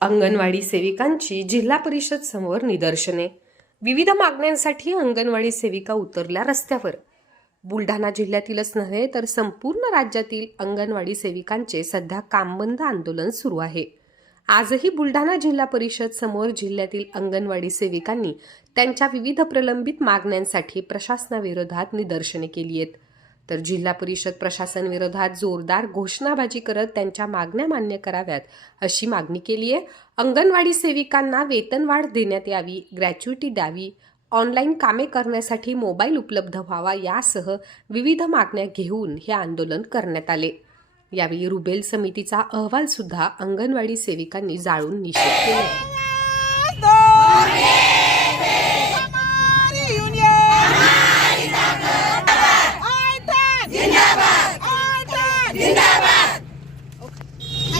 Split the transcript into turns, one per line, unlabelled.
अंगणवाडी सेविकांची जिल्हा परिषद समोर निदर्शने. विविध मागण्यांसाठी अंगणवाडी सेविका उतरल्या रस्त्यावर. बुलढाणा जिल्ह्यातीलच नव्हे तर संपूर्ण राज्यातील अंगणवाडी सेविकांचे सध्या कामबंद आंदोलन सुरू आहे. आजही बुलढाणा जिल्हा परिषद समोर जिल्ह्यातील अंगणवाडी सेविकांनी त्यांच्या विविध प्रलंबित मागण्यांसाठी प्रशासनाविरोधात निदर्शने केली आहेत. तर जिल्हा परिषद प्रशासनविरोधात जोरदार घोषणाबाजी करत त्यांच्या मागण्या मान्य कराव्यात अशी मागणी केली आहे अंगणवाडी सेविकांना वेतनवाढ देण्यात यावी ग्रॅच्युटी द्यावी ऑनलाईन कामे करण्यासाठी मोबाईल उपलब्ध व्हावा यासह विविध मागण्या घेऊन हे आंदोलन करण्यात आले. यावेळी रुबेल समितीचा अहवाल सुद्धा अंगणवाडी सेविकांनी जाळून निषेध केला